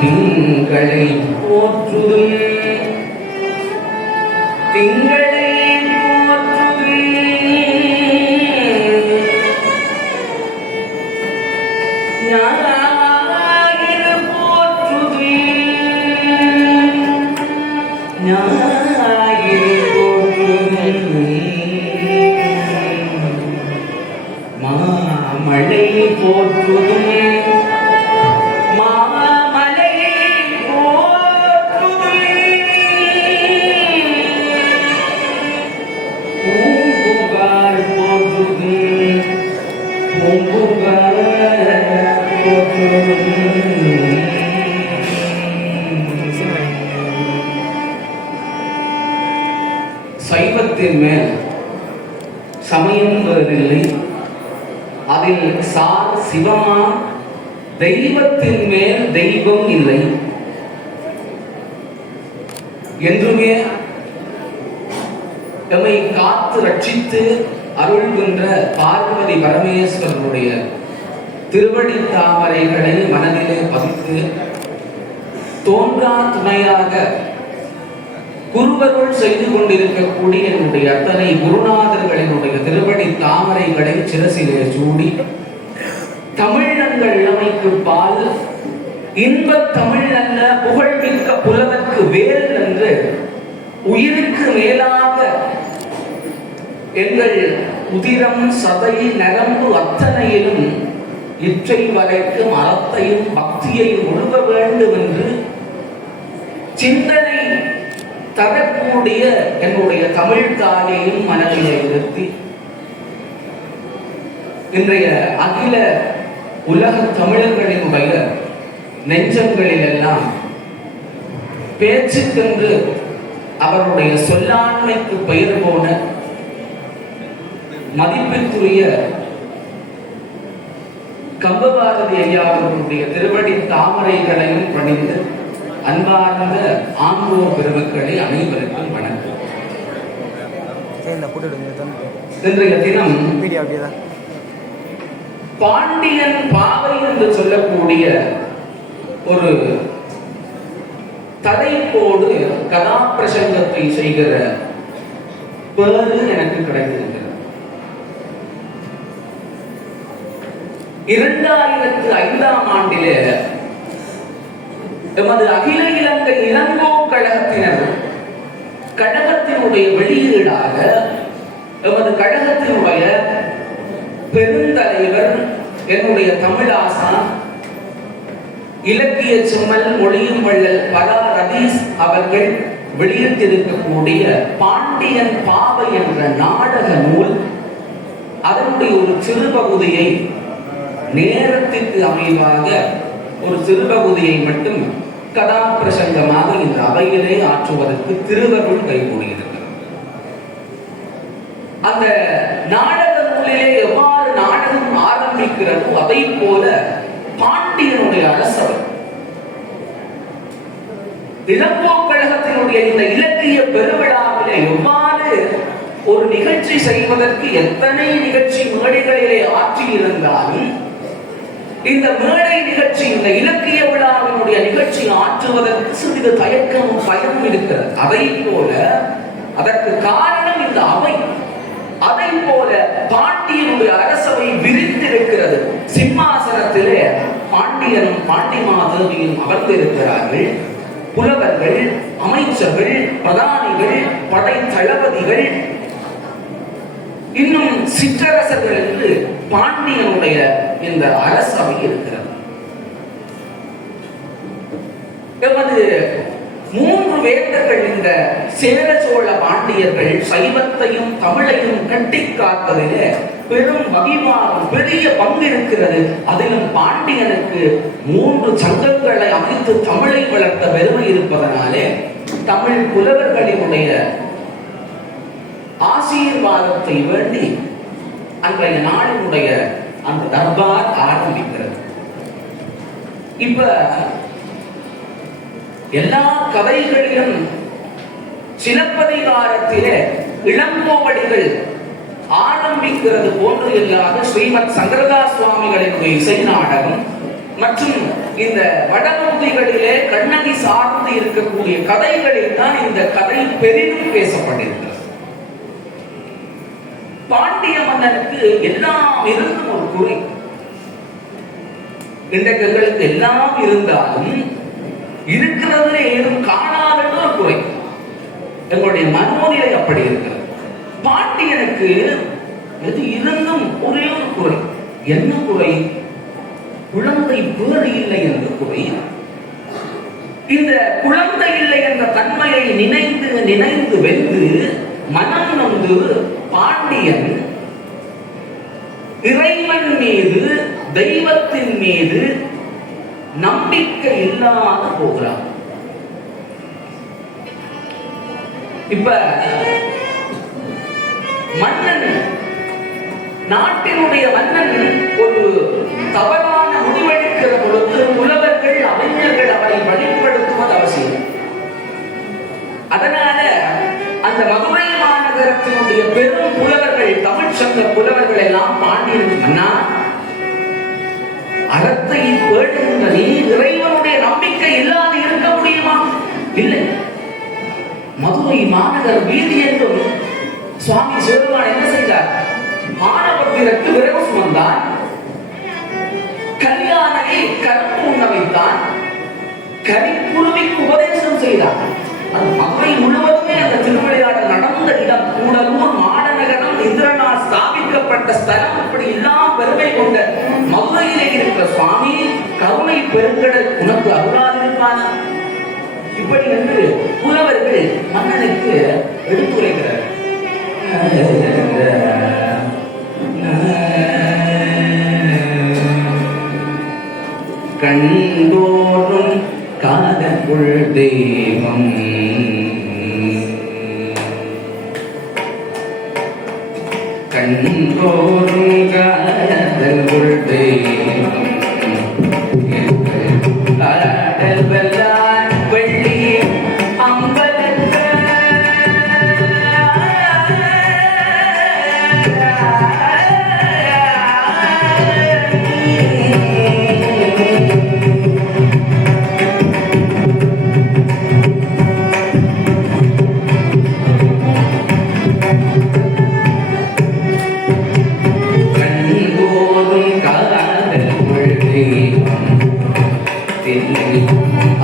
திங்களை போற்றுதும் திங்களை போற்றுதும் ஞாயிறு போற்றுதும் ஞாயிறு போற்றுதும் மாமழை போற்றுதும் சைவத்தின் மேல் சமயம் வருவதில்லை. அதில் சார் சிவமா தெய்வத்தின் மேல் தெய்வம் இல்லை என்றுமே எம்மை காத்து ரட்சித்து அருள்கின்ற பார்வதி பரமேஸ்வரனுடைய திருவடி தாமரைகளை மனதிலே பதித்து தோன்றா துணையாக குருவருள் செய்து கொண்டிருக்கக்கூடிய என்னுடைய அத்தனை குருநாதர்களினுடைய திருவடி தாமரைகளை சிரசிலே சூடி தமிழங்கள் இளமைக்கு பால் இன்பத் தமிழ் அல்ல புகழ்மிக்க புலவர்க்கு வேல் என்று உயிருக்கு மேலாக எங்கள் உதிரம் சதை நரம்பு அத்தனையிலும் இற்றை வரைக்கும் அறத்தையும் பக்தியையும் ஒழுக வேண்டும் என்று சிந்தனை தரக்கூடிய என்னுடைய தமிழ் தாயையும் மனதிலே நிறுத்தி இன்றைய அகில உலக தமிழர்களினுடைய நெஞ்சங்களில் எல்லாம் பேச்சுக்கென்று அவருடைய சொல்லாண்மைக்கு பெயர் போன மதிப்பிற்குரிய கம்பபாரதி ஐயா அவர்களுடைய திருவடி தாமரைகளையும் பணிந்து அன்பார்ந்த ஆண்டோர் பெருமக்களை அனைவருக்கும் வணக்கம். இன்றைய தினம் பாண்டியன் பாவை என்று சொல்லக்கூடிய ஒரு தலைப்போடு கதாபிரசங்கத்தை செய்கிற பேரு எனக்கு கிடைத்திருக்கிறது. 2005ஆம் ஆண்டிலே எமது அகில இலங்கை இளங்கோ கழகத்தினர் கழகத்தினுடைய வெளியீடாக எமது கழகத்தினுடைய பெருந்தலைவர் என்னுடைய தமிழாசான் இலக்கிய செம்மல் மொழியும் வள்ளல் பரா ரதீஸ் அவர்கள் வெளியிட்டிருக்கக்கூடிய பாண்டியன் பாவை என்ற நாடக நூல் அதனுடைய ஒரு சிறு பகுதியை நேரத்திற்கு அமைவாக ஒரு சிறுபகுதியை மட்டும் கதாபிரசங்கமாக இந்த அவையிலே ஆற்றுவதற்கு திருவருள் கைகூடுகிறது. அந்த நாடக நூலிலே எவ்வாறு நாடகம் ஆரம்பிக்கிறதோ அதை போல பாண்டியனுடைய அரசவை இளங்கோக்கழகத்தினுடைய இந்த இலக்கிய பெருவிழாவிலே எவ்வாறு ஒரு நிகழ்ச்சி செய்வதற்கு எத்தனை நிகழ்ச்சி மேடைகளிலே ஆற்றி இருந்தாலும் இந்த மேடை நிகழ்ச்சி, இந்த இலக்கிய விழாவினுடைய நிகழ்ச்சி ஆற்றுவதற்கு சிறிது தயக்கமும் பயமும் இருக்கிறது. அதை போல அதற்கு காரணம் இந்த அவை. அதை போல பாண்டியனுடைய அரசவை விரிந்திருக்கிறது. சிம்மாசனத்திலே பாண்டியனும் பாண்டிமாதேவியும் அமர்ந்திருக்கிறார்கள். புலவர்கள், அமைச்சர்கள், பிரதானிகள், படை தளபதிகள், இன்னும் சிற்றரசர்கள் என்று பாண்டியனுடைய இந்த அரசவை இருக்கிறது. எமது 3 வேந்தர்கள், இந்த சேர சோழ பாண்டியர்கள் சைவத்தையும் தமிழையும் கட்டி காத்ததிலே பெரும் வகிவாகும் பெரிய பங்கு இருக்கிறது. அதிலும் பாண்டியனுக்கு 3 சங்கங்களை அமைத்து தமிழை வளர்த்த பெருமை இருப்பதனாலே தமிழ் புலவர்களினுடைய ஆசீர்வாதத்தை வேண்டி அன்றைய நாளினுடைய அந்த தர்பார் ஆரம்பிக்கிறது. இப்ப எல்லா கதைகளிலும் சிலப்பதிகாரத்திலே இளங்கோவடிகள் ஆரம்பிக்கிறது போன்று இல்லாத ஸ்ரீமத் சங்கரதாஸ் சுவாமிகளினுடைய இசை நாடகம் மற்றும் இந்த வடமொழிகளிலே கண்ணகி சார்ந்து இருக்கக்கூடிய கதைகளில் தான் இந்த கதை பெரிதும் பேசப்பட்டிருக்கிறது. பாண்டிய மன்னனுக்கு எல்லாம் இருந்தும் ஒரு குறை. இன்றைக்கு எங்களுக்கு எல்லாம் இருந்தாலும் இருக்கிறதுல ஏதும் காணாதது ஒரு குறை. எங்களுடைய மனோநிலை அப்படி இருக்கிறது. பாண்டியனுக்கு எது இருந்தும் ஒரே ஒரு குறை. என்ன குறை? குழந்தை பேறு இல்லை என்ற குறை. இந்த குழந்தை இல்லை என்ற தன்மையை நினைந்து நினைந்து வென்று மனம் நொந்து பாண்டியன் இறைவன் மீது, தெய்வத்தின் மீது நம்பிக்கை இல்லாத போகிறார். இப்ப மன்னன், நாட்டினுடைய மன்னன் ஒரு தவறான முடிவெடுக்கிற பொழுது புலவர்கள், அறிஞர்கள் அவரை வழிபடுத்துவது அவசியம். அதனால அந்த மதுரை மாநகரத்தினுடைய பெரும் புலவர்கள், தமிழ் சங்க புலவர்கள் எல்லாம் பாண்டியன் மன்னா, அறத்தை பேடுகின்ற நீ இறைவனுடைய நம்பிக்கை இல்லாது இருக்க முடியுமா? இல்லை. மதுரை மாநகர் வீதி என்றும் சுவாமி சிவபெருமான் என்ன செய்தார்? மானபத்திரக்கு விரவு சுமந்தார், கல்யாணை கற்பு உண்ண வைத்தான், கரிக்குருவிக்கு உபதேசம் செய்தார். அது மதுரை முழுவதுமே அந்த திருவிளையாடல் நடந்த இடம். கூடலூர் மாநகரம் இந்திரனால் ஸ்தாபிக்கப்பட்ட ஸ்தலம். இப்படி எல்லாம் பெருமை கொண்ட மதுரையிலே இருக்கிற சுவாமி கருணை பெருங்கடல் உனக்கு அருளாதிருப்பான இப்படி என்று புலவர்கள் மன்னனுக்கு எடுத்துரைக்கிறார். கண்டோறும் காதற்குள் தெய்வம், கண்டோறும் காதற்குள் தெய்வம், காதல் வெல்லான் வெள்ளி அம்பலத்த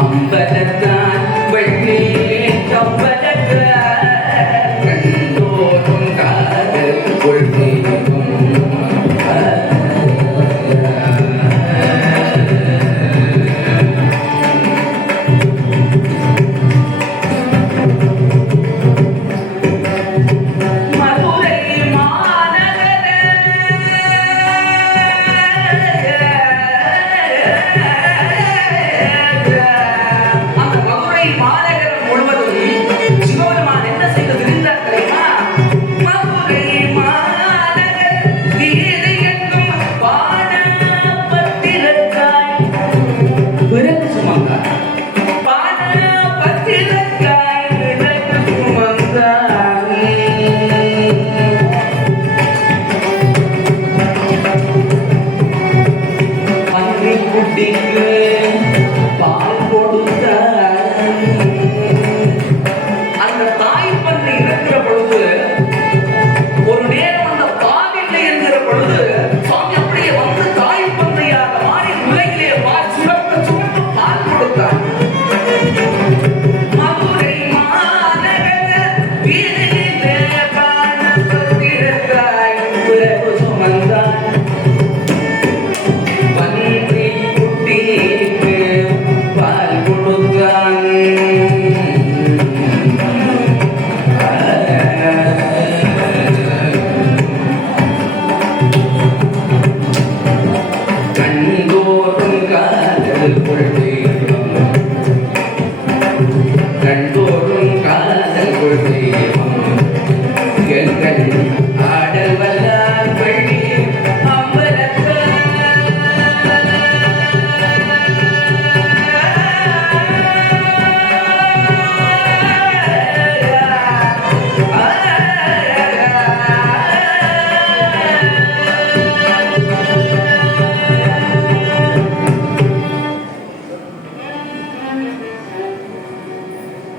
அம்பலத்தான் வெள்ளி கம்பலத்த கண்டோறும் காதல் கொள்கையும் மதுரை மாநகர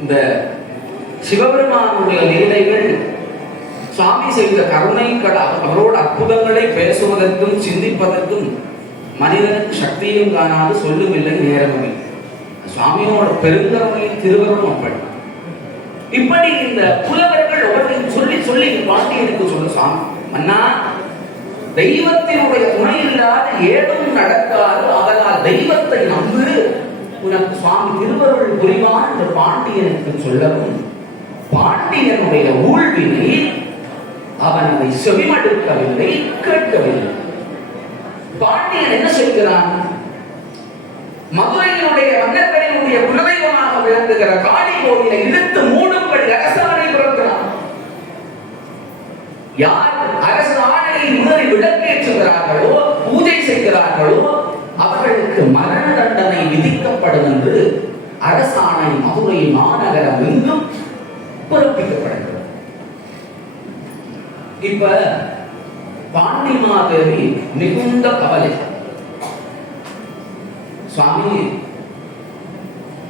இந்த சிவபெருமானுடைய லீலைகள், சுவாமி செய்த கருணை அவரோட அற்புதங்களை பேசுவதற்கும் சிந்திப்பதற்கும் மனிதனுக்கு சக்தியும் காணாது, சொல்லும் இல்லை, நேரமும். சுவாமியோட பெருங்கருணையின் திருவருளும் அப்படி. இப்படி இந்த புலவர்கள் ஒவ்வொன்றையும் சொல்லி சொல்லி பாண்டியனுக்கு சொல்ல, சுவாமி மன்னா, தெய்வத்தினுடைய துணை இல்லாத ஏதும் நடக்காது, அவரால் தெய்வத்தை நம்பு, உனக்கு சுவாமி திருவருள் புரிவான் என்று பாண்டியனுக்கு சொல்லவும், பாண்டியனுடைய ஊழ்வினை அவன் அதை செவிமடுக்கவில்லை, கேட்கவில்லை. பாண்டியன் என்ன செய்கிறான்? மதுரையினுடைய மன்னர்களினுடைய குலதெய்வமாக விளங்குகிற காளி கோவிலை இழுத்து மூடும்படி அரசாணை பிறக்கிறான். யார் அரசு ஆணையை முதலில் விளக்கேற்றுகிறார்களோ, பூஜை செய்கிறார்களோ, அவர்களுக்கு மரண தண்டனை விதிக்கப்படும் என்று அரசாணை மதுரை மாநகரம் எங்கும் பிறப்பிக்கப்படுகிறது. இப்ப பாண்டிமாதேவி மிகுந்த கவலை, சுவாமி,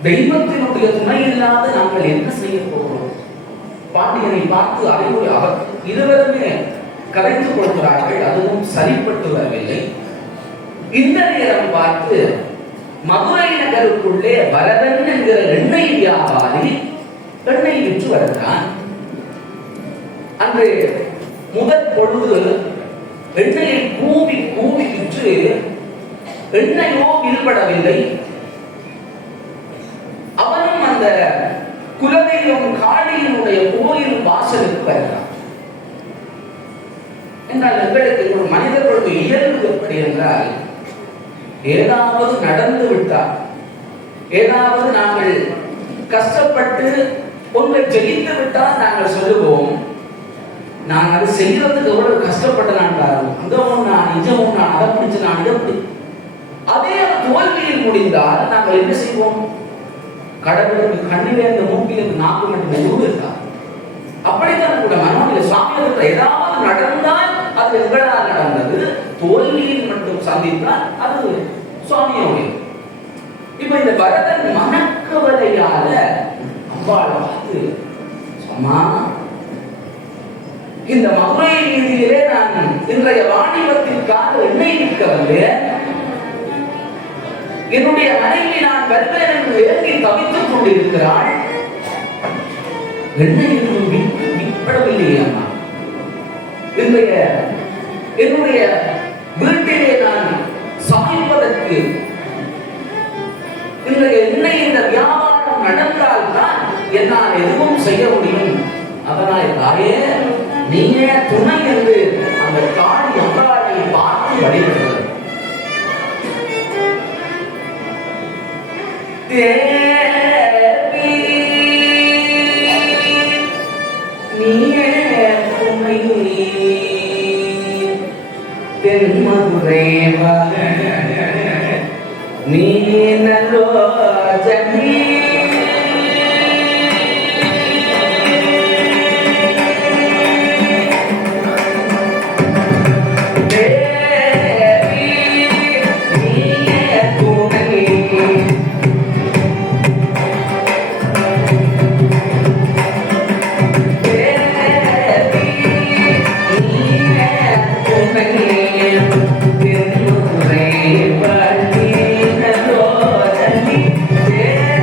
தெய்வத்தினுடைய துணை இல்லாத நாங்கள் என்ன செய்ய போகிறோம்? பாண்டியனை பார்த்து அறிவுரை அவர் இருவருமே கரைத்துக் கொள்கிறார்கள். அதுவும் சரிப்பட்டு வரவில்லை. இந்த நேரம் பார்த்து மதுரை நகருக்குள்ளே வரதன் என்கிற எண்ணெய் வியாபாரி எண்ணெய் விற்று வருகிறான். அன்று முதற் பொழுது எண்ணெயை கூவி கூவி விற்று எண்ணெயோ வில்படவில்லை. அவனும் அந்த குலதெய்வம் காளியினுடைய கோயில் வாசலுக்கு வருகிறான். என்றால் எங்களுக்கு ஒரு மனிதர்களுடைய இயல்பு எப்படி என்றால், ஏதாவது நடந்து விட்டால், ஏதாவது நாங்கள் கஷ்டப்பட்டு ஒன்றை ஜெயித்து விட்டால் நாங்கள் சொல்லுவோம், நான் அது செய்யறதுக்கு எவ்வளவு கஷ்டப்பட்டு நான் அங்க ஒண்ணா நிஜம் ஒண்ணா அதை பிடிச்சு நான் இதை பிடி. அதே தோல்வியில் முடிந்தால் நாங்கள் என்ன செய்வோம்? கடவுளுக்கு கண்ணிலிருந்து மூக்கிலிருந்து நாக்கு மட்டும் எதுவும் இருக்கா. அப்படித்தான் கூட மனோநிலை சுவாமிகளுக்கு ஏதாவது நடந்தால் அது எங்களால் நடந்தது, தோல்வியில் மட்டும் சந்தித்தால் அது சுவாமியோட. இப்ப இந்த பரதன் மனக்கவலையால அம்பாளை பார்த்து, அம்மா, இந்த மதுரை வீதியிலே நான் இன்றைய வாணிபத்திற்காக எண்ணெய் விற்கவில்லை, என்னுடைய மனைவி நான் வருவேன் என்று ஏங்கி தவித்துக் கொண்டிருக்கிறாள், எண்ணெய் விற்படவில்லையே அம்மா, இன்றைய என்னுடைய வீட்டிலே நான் சமைப்பதற்கு இன்றைய எண்ணெய் இந்த வியாபாரம் நடந்தால் தான் என்னால் எதுவும் செய்ய முடியும். அதனால் தாயே, நீங்க துணை என்று அந்த காளி அம்பாளை பார்த்து வழிபடுகிறது. தேவி நீயே துணை, தென்மதுரை நீ நல்லோ ஜனி, Yeah.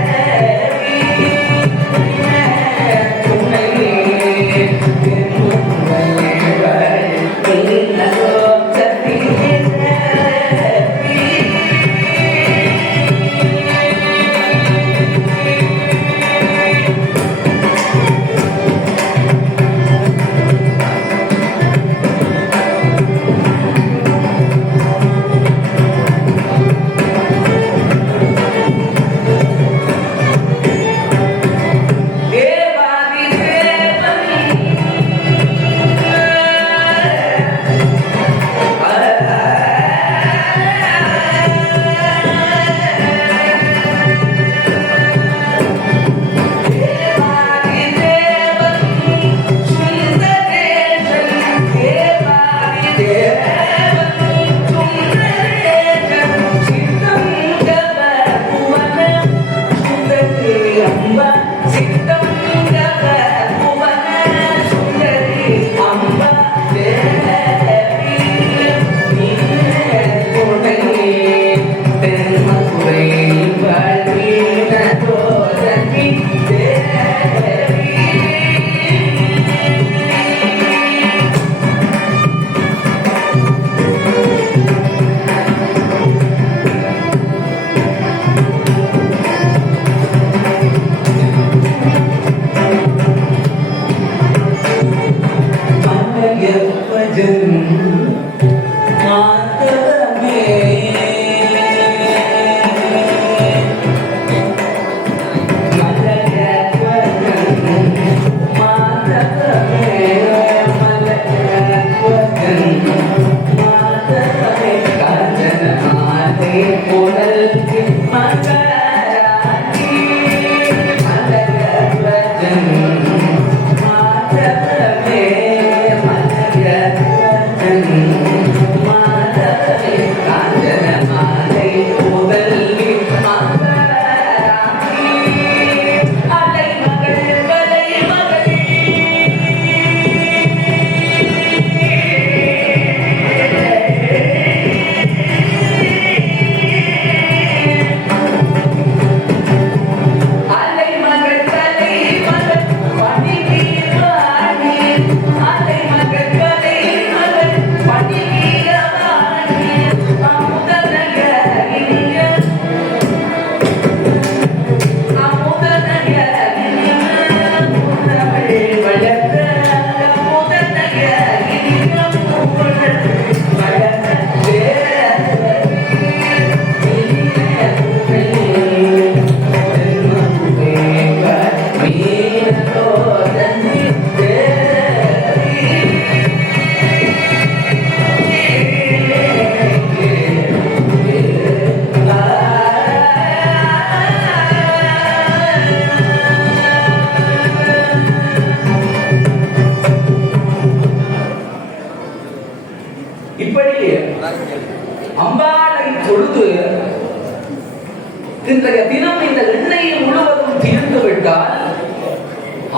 இன்றைய தினம் இந்த எண்ணெயை முழுவதும் தீர்ந்து விட்டால்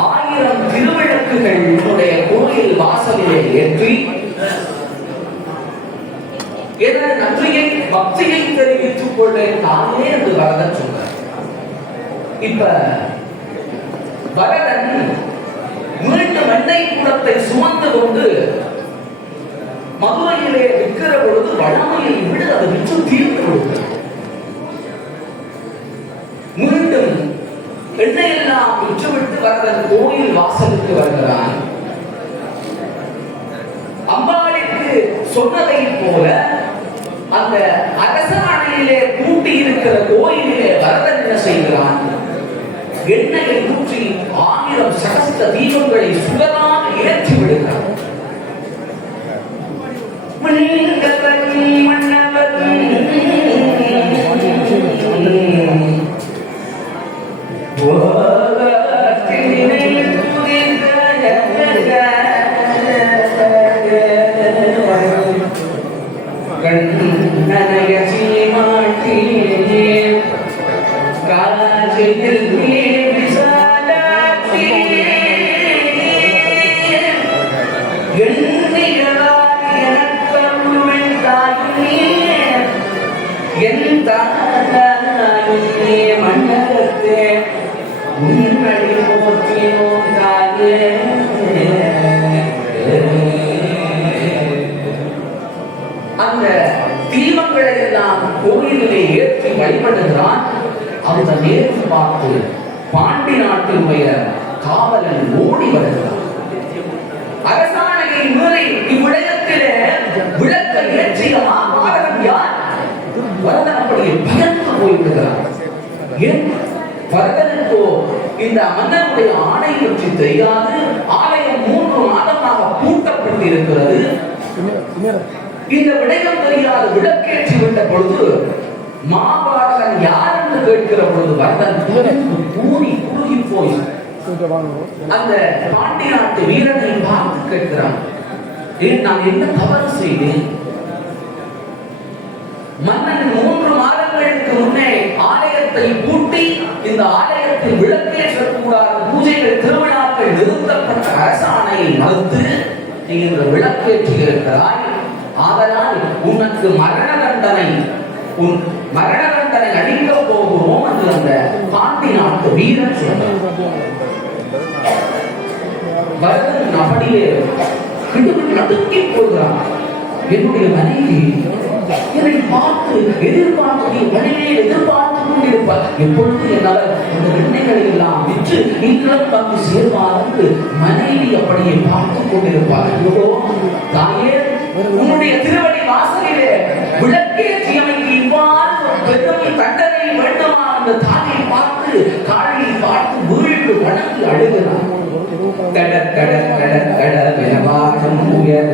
1000 திருவிளக்குகள் உன்னுடைய கோயில் வாசலிலே ஏற்றி எனது நன்றியை பக்தியை தெரிவித்துக் கொள்வேன் நானே என்று வரதன் சொன்னார். இப்ப வரதன் மீண்டும் எண்ணெய் கூடத்தை சுமந்து கொண்டு மதுரையிலே விற்கிற பொழுது வளமையை விட அது விற்று தீர்ந்து கொடுக்கிறது. மீண்டும் எண்ணெயெல்லாம் விற்றுவிட்டு வரதன் கோயில் வாசலுக்கு வருகிறான். அம்பாளுக்கு சொன்னதை போல அந்த அரசாணையிலே கூட்டி இருக்கிற கோயிலிலே வரதன் என்ன செய்கிறான்? எண்ணெயை ஊற்றி 1000 சகஸ்ர தீபங்களை சுடராக ஏற்றி விடுகிறான். அந்த தீபங்களை எல்லாம் கோயிலிலே ஏற்றி வழிபடுகிறான். அந்த நேர்த்து பார்த்து பாண்டி நாட்டினுடைய காவலன் ஓடி வருகிறான். அரசாணையை மீறி இவ்விடத்திலே விளக்க ஏற்றிய மாபாரதன் யார்? வரதன் அப்படியே பயந்து போய்விடுகிறார். ஏன்? வரதனுக்கோ இந்த மன்னனுடைய ஆணை பற்றி தெரியாது. ஆலயம் 3 மாதமாக பூட்டப்பட்டிருக்கிறது. இந்த விடயம் தெரியாது. விளக்கேற்றி விட்ட பொழுது மாபாரதன் யார் என்று கேட்கிற பொழுது வரதன் கூறி குறுகி போய் அந்த பாண்டி நாட்டு வீரனை பார்த்து கேட்கிறான், ஏன் நான் என்ன தவறு செய்தேன்? மன்னன் 3 மாதங்களுக்கு முன்னே ஆலயத்தை பூட்டி இந்த ஆலயத்தில் விளக்கேற்றக்கூடாத பூஜைகள் திருவிழாக்கள் நிறுத்தப்பட்ட அரசாணையை மறுத்து நீ இந்த விளக்கேற்றி இருக்கிறாய். ஆதலால் உனக்கு மரண தண்டனை அளிக்க போகிறோம் என்று அந்த பாண்டி நாட்டு வீரன் சொன்னார். வரதன் அப்படியே கிடுகிடு நடுக்கி போகிறான். என்னுடைய மனைவி என்னை பார்த்து எதிர்பார்த்து மனைவியை எதிர்பார்த்து கொண்டிருப்பார். எப்பொழுது என்னால் அந்த எண்ணெய்களை எல்லாம் விற்று நீங்களும் தந்து சேர்வார் என்று மனைவி அப்படியே பார்த்து கொண்டிருப்பார். தாயே, உன்னுடைய திருவடி வாசலிலே விளக்கேற்றியமைக்கு இவ்வாறு பெரும் தண்டனை வேண்டுமா? அந்த தாயை பார்த்து காலையை பார்த்து வீழ்ந்து வணங்கி அழுகிறார். கட கட கட கட வினவாகம் உயர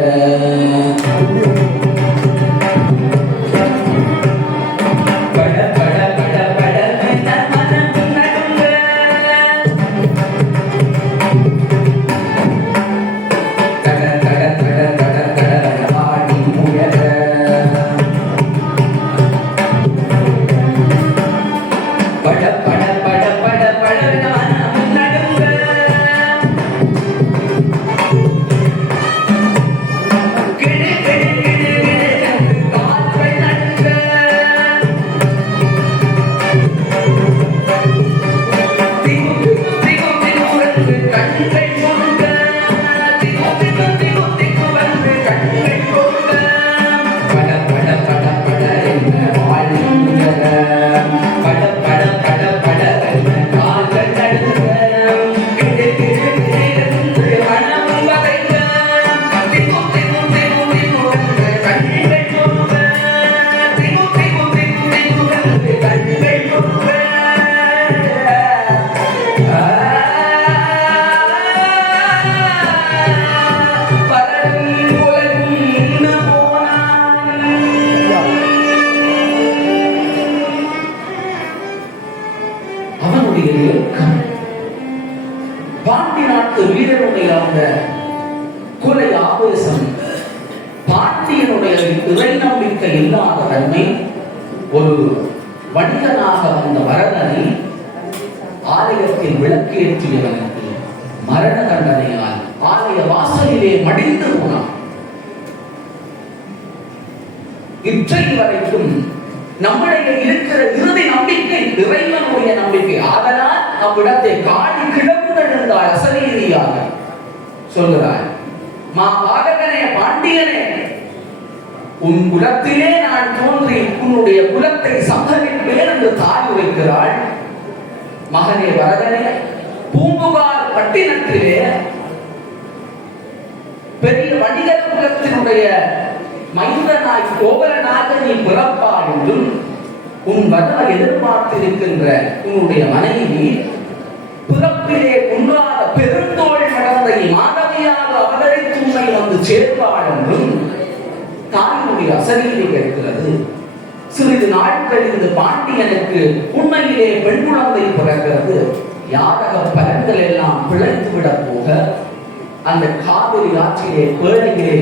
பாண்டி நாட்டு வீரனுடைய அந்த கொலை ஆவேசம், பாண்டியனுடைய இறை நம்பிக்கை இல்லாத தன்மை, ஒரு வணிகனாக வந்த வரதனை ஆலயத்தில் விளக்கேற்றியவனுக்கு மரண தண்டனையால் ஆலய வாசலிலே மடிந்து போனான். இற்றை வரைக்கும் நம்முடைய இருக்கிற இறுதி நம்பிக்கை இறைவனுடைய நம்பிக்கை. ஆதலால் அவ்விடத்தை காடி கிளம்புகின்றார் அசரீரியாக சொல்கிறார். மா பாதகனே பாண்டியனே, உன் குலத்திலே நான் தோன்றி உன்னுடைய குலத்தை சம்பவிப்பேன் என்று தாய் உரைக்கிறாள். மகனே வரதனே, பூம்புகார் பட்டினத்திலே பெரிய வணிகர் குலத்தினுடைய மைந்தனாய் கோவலனாக நீ பிறப்பாய் என்றும் உன் வரவை எதிர்பார்த்திருக்கின்ற உன்னுடைய மனைவி பிறப்பிலே குன்றாத பெருந்தோள் மடந்தை மாதவியாக அவதரித்து உண்மை வந்து சேர்ப்பாள் என்றும் தாயினுடைய அசரீரி கேட்கிறது. சிறிது நாட்கள் இந்த பாண்டியனுக்கு உண்மையிலே பெண் குழந்தை பிறக்கிறது. யாதக பலன்கள் எல்லாம் பிழைத்து விட போக அந்த காவிரி ஆற்றிலே பேழையிலே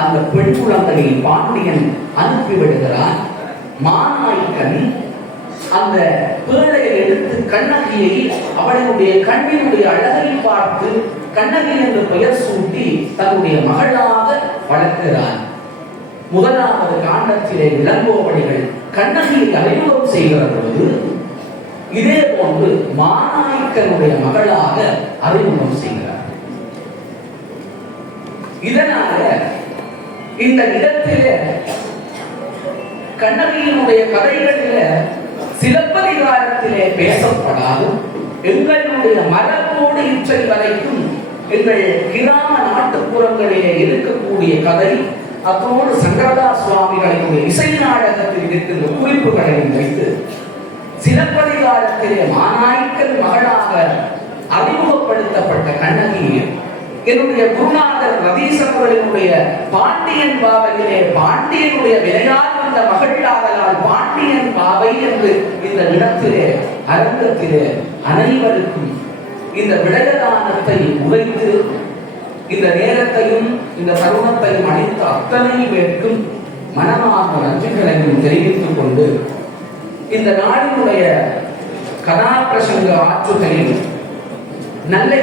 அந்த பெண் குழந்தையை பாண்டியன் அனுப்பிவிடுகிறான். மாநாய்க்கன் அந்த பேழையை எடுத்து கண்ணகியை அவளுடைய கண்ணினுடைய அழகை பார்த்து கண்ணகி என்று பெயர் சூட்டி தன்னுடைய மகளாக வளர்க்கிறான். முதலாவது காண்டத்திலே இளங்கோவடிகள் கண்ணகியை அறிமுகம் செய்கிற பொழுது இதே போன்று மாநாய்க்கனுடைய மகளாக அறிமுகம் செய்கிறார். இதனால இந்த இடத்திலே கண்ணகியினுடைய கதைகளிலே சிலப்பதிகாரத்திலே பேசப்படாது. எங்களுடைய மரபோடு இற்றை வரைக்கும் எங்கள் கிராம நாட்டுப்புறங்களிலே இருக்கக்கூடிய கதை, அதோடு சங்கரதாஸ் சுவாமிகளுடைய இசை நாடகத்தில் இருக்கின்ற குறிப்புகளையும் வைத்து சிலப்பதிகாரத்திலே மாநாய்க்கன் மகளாக அறிமுகப்படுத்தப்பட்ட கண்ணகி என்னுடைய குருநாதர் ரதீசவர்களினுடைய பாண்டியன் பாவையிலே பாண்டியனுடைய விளையால் வந்த மகளாதலால் பாண்டியன் பாவை என்று இந்த இடத்திலே அரங்கத்திலே அனைவருக்கும் இந்த விடயதானத்தை உரைத்து இந்த நேரத்தையும் இந்த தருணத்தையும் அளித்த அத்தனை பேருக்கும் மனமார்ந்த நன்றிகளையும் தெரிவித்துக் கொண்டு இந்த நாடினுடைய கதாபிரசங்க ஆற்றுகளில் நல்லை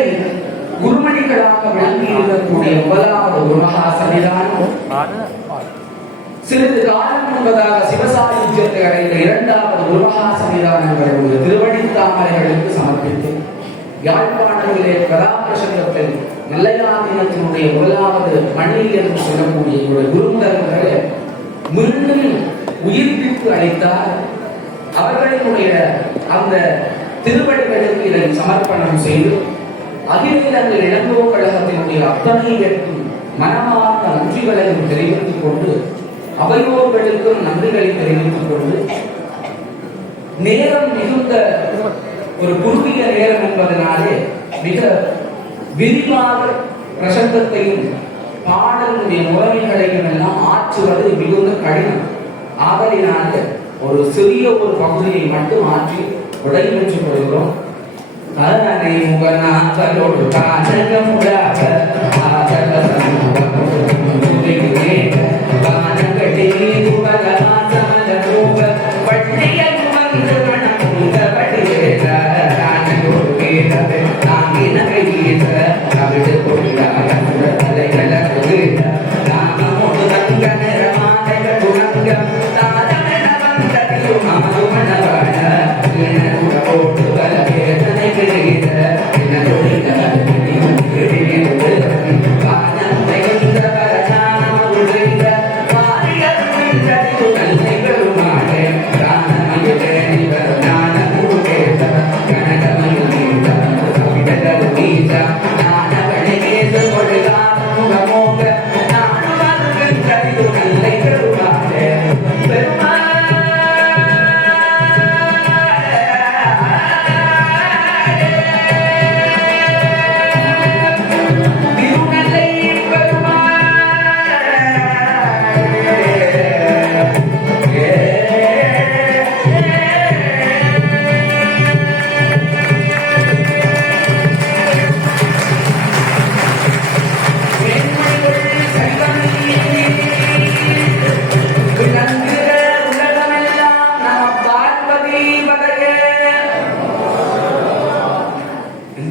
குருமணிகளாக விளங்கி இருக்கக்கூடிய முதலாவது குருமகா சன்னிதானம், சிறிது காலம் முன்பதாக சிவசாயுஜ்யத்தை அடைந்த இரண்டாவது குருமகா சன்னிதானங்களுடைய திருவடித்தாமரைகளுக்கு சமர்ப்பித்து யாழ்ப்பாணத்திலே கதாபிரசங்கத்தில் நெல்லையாதீனத்தினுடைய முதலாவது மணி என்று சொல்லக்கூடிய குருமுதல்வர்களே மீண்டும் உயிர்ப்பிப்பு அளித்தார். அவர்களினுடைய அந்த திருவடிகளுக்கு இதை சமர்ப்பணம் செய்து அகில இலங்கை இளங்கோ கழகத்தினுடைய அத்தனை பேருக்கும் மனமார்ந்த நன்றிகளையும் தெரிவித்துக் கொண்டு அவையோர்களுக்கும் நன்றிகளை தெரிவித்துக் கொண்டு நேரம் மிகுந்த ஒரு குறுகிய நேரம் என்பதனாலே மிக விரிவாக பிரசங்கத்தையும் பாடலுடைய முறைமைகளையும் எல்லாம் ஆற்றுவது மிகுந்த கடினம். ஆதலினால ஒரு சிறிய ஒரு பகுதியை மட்டும் ஆற்றி விடைபெற்றுக் கொள்கிறோம். அதனை முகநாதலோடு காணமுடாக Thank you.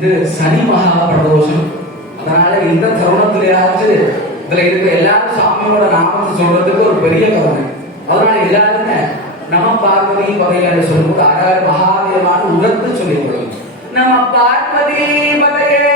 இது சனி மகா பிரதோஷம். அதனால இந்த தருணத்திலேயாச்சு இதுல இருக்க எல்லாரும் சாமியோட நாமத்தை சொல்றதுக்கு ஒரு பெரிய கருணை. அதனால எல்லாருமே நம பார்வதி பதையான்னு சொல்லும்போது அழகாக மகாதேவான்னு உணர்ந்து சொல்லிக் கொள்ளும். நம பார்வதி பதையே